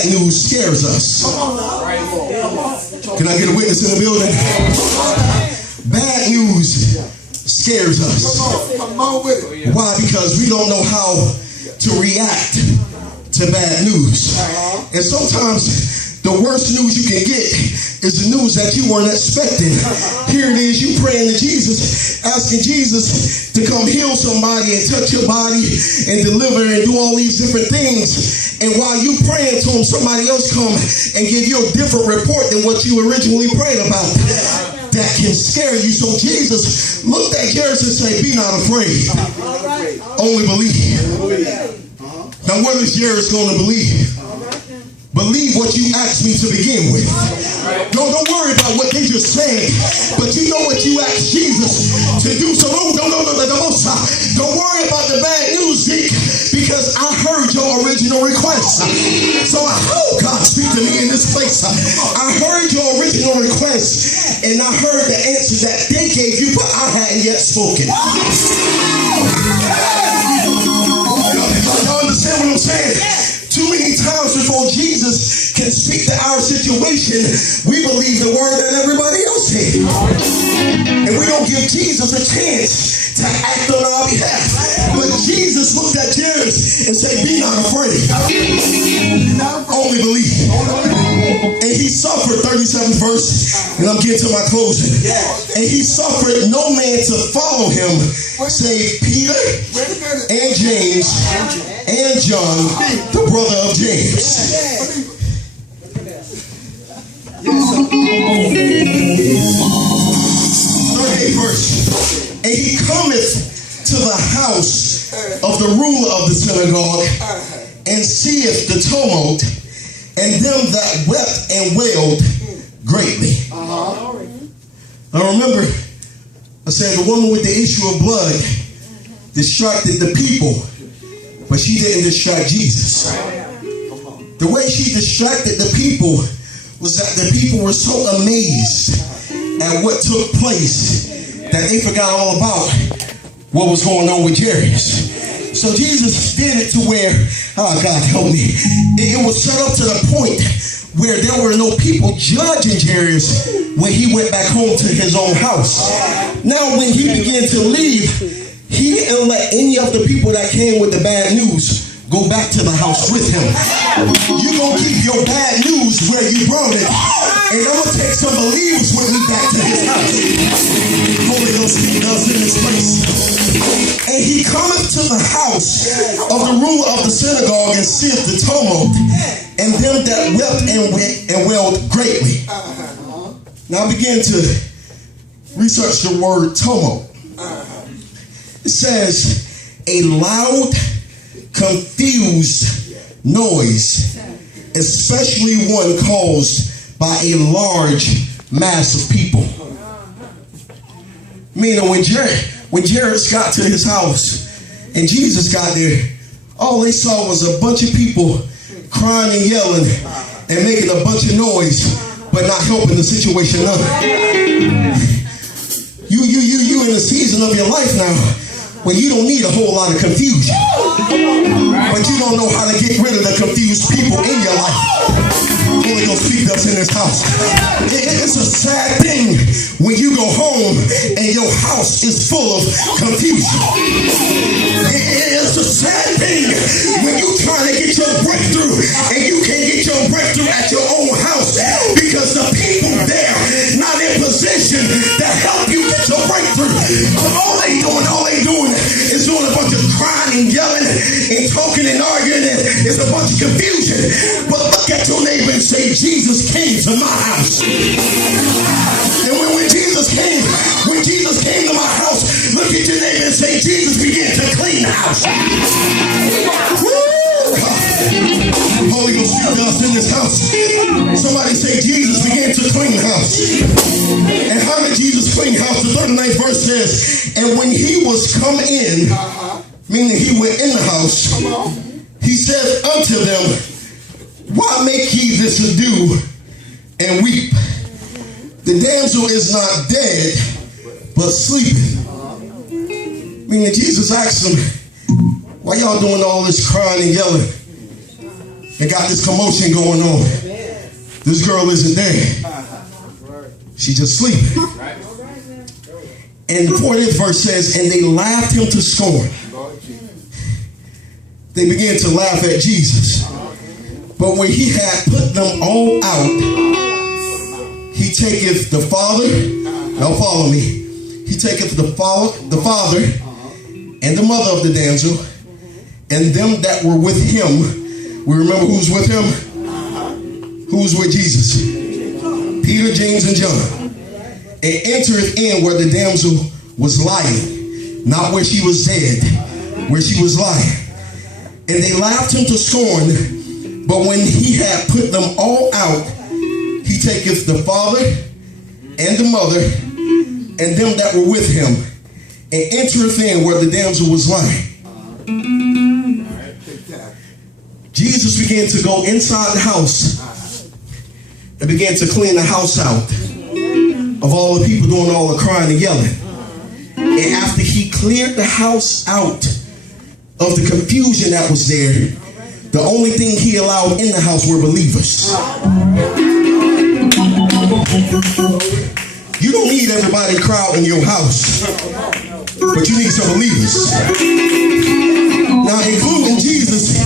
bad news scares us. Can I get a witness in the building? Bad news scares us. Why? Because we don't know how to react to bad news. And sometimes the worst news you can get is the news that you weren't expecting. Here it is, you praying to Jesus, asking Jesus to come heal somebody and touch your body and deliver and do all these different things. And while you praying to him, somebody else come and give you a different report than what you originally prayed about. That can scare you. So Jesus looked at Jairus and said, be not afraid. Only believe. Now what is Jairus going to believe? Believe what you asked me to begin with. Don't worry about what they just said, but you know what you asked Jesus to do. So don't worry about the bad news, Zeke, because I heard your original request. So I hope God speak to me in this place. I heard your original request, and I heard the answer that they gave you, but I hadn't yet spoken. Y'all understand what I'm saying? Too many times before Jesus can speak to our situation, we believe the word that everybody else said. And we don't give Jesus a chance to act on our behalf. But Jesus looked at Jairus and said, be not afraid. Only believe. And he suffered, 37th verse, and I'm getting to my closing. And he suffered no man to follow him, save Peter and James and John, the brother of James. 38th verse. And he cometh to the house of the ruler of the synagogue, and seeth the tumult, and them that wept and wailed greatly. Now remember, I said the woman with the issue of blood distracted the people, but she didn't distract Jesus. The way she distracted the people was that the people were so amazed at what took place that they forgot all about what was going on with Jairus. So Jesus did it to where, oh God help me, it was set up to the point where there were no people judging Jairus when he went back home to his own house. Now when he began to leave, he didn't let any of the people that came with the bad news go back to the house with him. You're going to keep your bad news where you brought it. And I'm going to take some believers with me back to his house. Holy Ghost does in this place. And he cometh to the house of the ruler of the synagogue, and seeth the tumult, and them that wept and wailed greatly. Now I begin to research the word tumult. It says, a loud, confused noise, especially one caused by a large mass of people. Meaning when Jairus got to his house and Jesus got there, all they saw was a bunch of people crying and yelling and making a bunch of noise, but not helping the situation none. You in a season of your life now when you don't need a whole lot of confusion, but you don't know how to get rid of the confused people in your life. Holy Ghost speak us in this house. It's a sad thing when you go home and your house is full of confusion. It's a sad thing when you trying to get your breakthrough and you can't get your breakthrough at your own house because the people there not in position to help you get your breakthrough. All they doing is doing a bunch of crying and yelling and talking and arguing, and it's a bunch of confusion. But look at your neighbor and say, Jesus came to my house. And when Jesus came to my house, look at your neighbor and say, Jesus began to clean the house. Holy Ghost speak to us in this house. Somebody say, Jesus began to clean the house. And how did Jesus clean the house? The 39th verse says, and when he was come in, meaning he went in the house, he said unto them, why make ye this ado and weep? The damsel is not dead, but sleeping. Meaning Jesus asked them, why y'all doing all this crying and yelling? and got this commotion going on. This girl isn't there. She's just sleeping. And the 40th verse says, and they laughed him to scorn. They began to laugh at Jesus. But when he had put them all out, he taketh the father, now follow me, he taketh the father and the mother of the damsel, and them that were with him. We remember who's with him? Who's with Jesus? Peter, James, and John. And entereth in where the damsel was lying, not where she was dead, where she was lying. And they laughed him to scorn. But when he had put them all out, he taketh the father and the mother and them that were with him, and entereth in where the damsel was lying. Jesus began to go inside the house and began to clean the house out of all the people doing all the crying and yelling. And after he cleared the house out of the confusion that was there, the only thing he allowed in the house were believers. You don't need everybody crowding your house, but you need some believers. Now, including Jesus,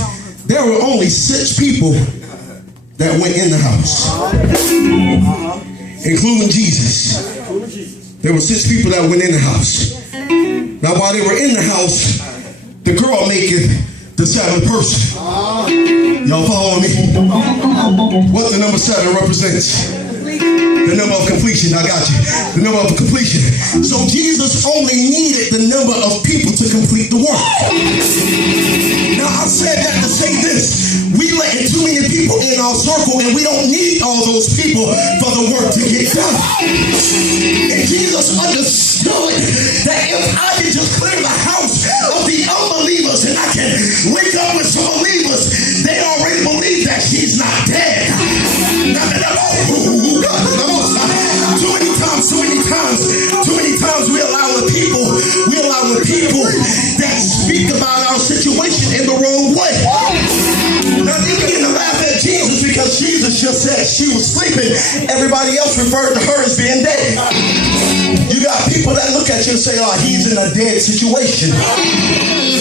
there were only 6 people that went in the house. Including Jesus. There were 6 people that went in the house. Now, while they were in the house, the girl maketh the 7th person. Y'all follow me? What the number 7 represents? The number of completion. I got you. The number of completion. So Jesus only needed the number of people to complete the work. Now, I said that to say this. We let too many people in our circle, and we don't need all those people for the work to get done. And Jesus understood that if I can just clear the house of the unbelievers and I can link up with some believers, they already believe that she's not dead. Too many times we allow the people that speak about our situation in the wrong way. Now they begin to laugh at Jesus because Jesus just said she was sleeping. Everybody else referred to her as being dead. You got people that look at you and say, oh, he's in a dead situation.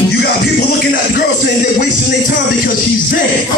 You got people looking at the girl saying they're wasting their time because she's dead.